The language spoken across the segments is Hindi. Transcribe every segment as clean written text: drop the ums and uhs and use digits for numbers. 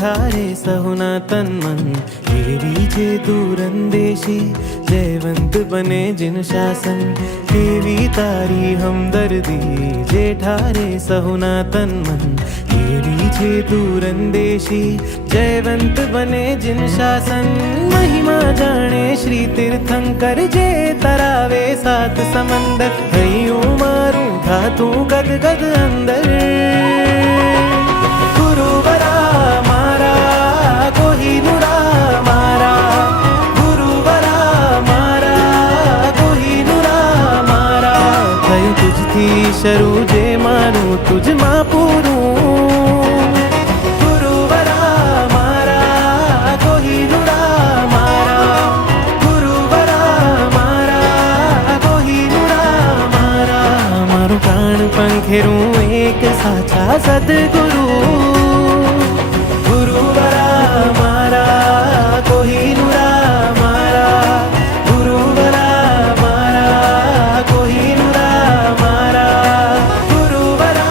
ठारे सहुना तन मन केवी जे दूरंदेशी जयवंत बने जिन शासन केवी तारी हमदर्दी जे ठारे सहुना तन मन केवी जे दूरंदेशी जयवंत बने जिन शासन महिमा जाने श्री तीर्थंकर जे तरावे सात समंदर हयूं मारू धातू गद गद अंदर गुरुवरा मारा कोहिनूरा मारा गुरुवरा मारा कोहिनूरा मारा थयूं तुझथी शरू जे मारू तुझ मां पूरू गुरुवरा मारा कोहिनूरा मारा गुरुवरा मारा कोहिनूरा मारा मारू प्राण पंखेरू एक साचा सद्गुरु गुरुवरा मारा कोहिनूरा मारा गुरुवरा मारा कोहिनूरा मारा गुरुवरा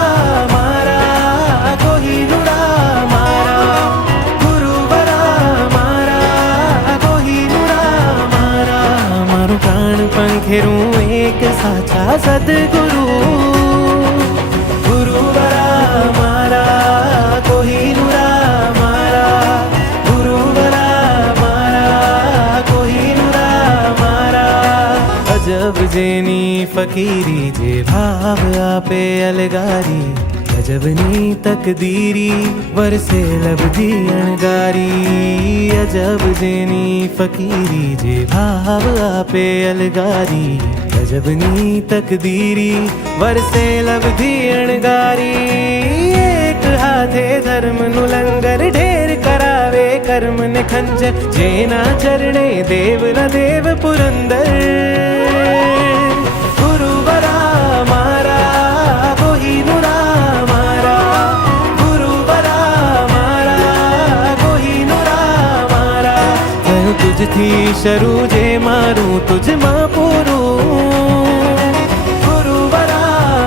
मारा कोहिनूरा मारा गुरुवरा मारा कोहिनूरा मारा मारू प्राण पंखेरू एक साचा सद्गुरु गुरुवरा मारा कोहिनूरा मारा गुरुवरा मारा कोहिनूरा मारा अजब जेनी फकीरी जे भाव आपे अलगारी अजबनी तकदीरी वरसे लबधी अणगारी अजब जेनी फकीरी जे भाव आपे अलगारी अजबनी तकदीरी वरसे लबधी अणगारी एक हाथे धर्म नु लंगर ढेर करावे कर्म ने खंजर जेना चरणे देव न देव पुरंदर गुरुवरा मारा कोहिनूरा मारा गुरुवरा मारा कोहिनूरा मारा थयूं तुझथी शरू जे मारू तुझ मां पूरू गुरुवरा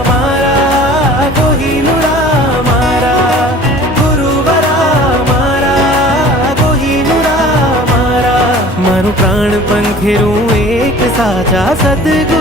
मारा कोहिनूरा मारा गुरुवरा मारा कोहिनूरा मारा मारू प्राण पंखेरू एक साचा सद्गुरु